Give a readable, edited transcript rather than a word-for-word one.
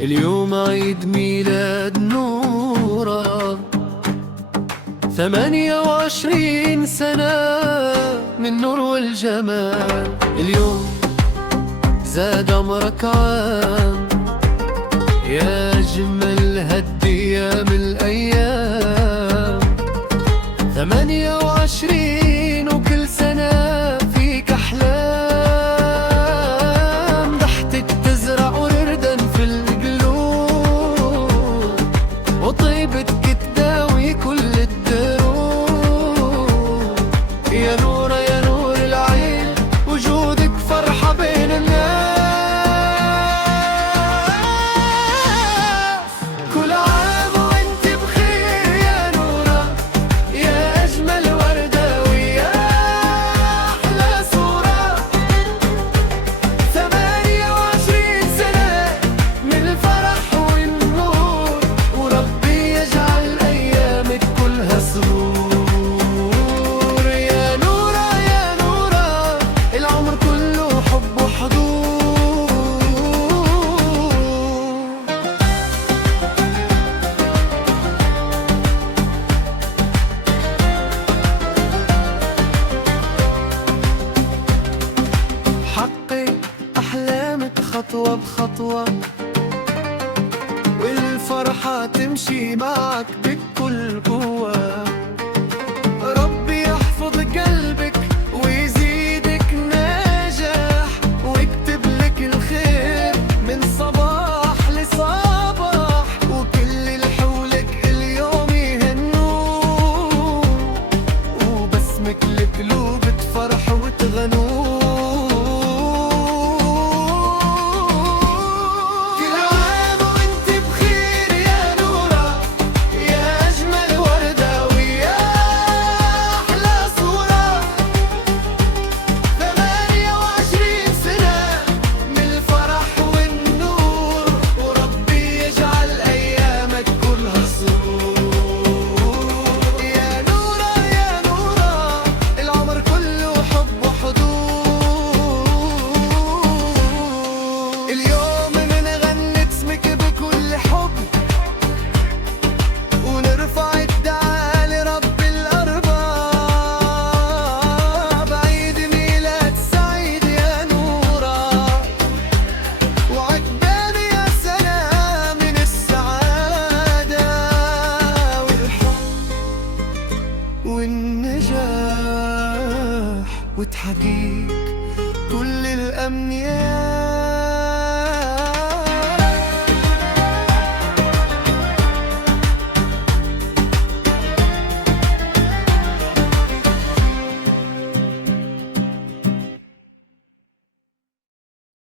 اليوم عيد ميلاد نورة، 28 سنة من نور والجمال. اليوم زاد عمرك عام، يا أجمل هالأيام الأيام. 28 وكل سنة فيك أحلام، ضحكتك تزرع وردا في القلوب، وطيبتك تداوي كل الدروب. يا نورة يا نور العين، وجودك فرحة بين الناس. كل عام وانت بخير يا نورة، يا أجمل وردة ويا أحلى صورة. 28 سنة من الفرح والنور، وربي يجعل أيامك كلها سرور. يا نورة يا نورة، العمر كله حب وحضور. حقق أحلامك خطوة بخطوة، والفرحة تمشي معك بكل قوة. ربي يحفظ قلبك ويزيدك نجاح، ويكتب لك الخير من صباح لصباح، وكل اللي حولك اليوم يهنوه، وبسمك القلوب تفرح وتغنوه. كل عام وانت بخير يا نورة، يا أجمل وردة ويا أحلى صورة. 28 سنة من الفرح والنور، وربي يجعل أيامك كلها سرور. يا نورة يا نورة، العمر كله حب وحضور. اليوم بنغني اسمك بكل حب، ونرفع الدعاء لرب الأرباب. عيد ميلاد سعيد يا نورة، وعقبال يا سنة من السعادة والحب والنجاح، وتحقيق كل الأمنيات.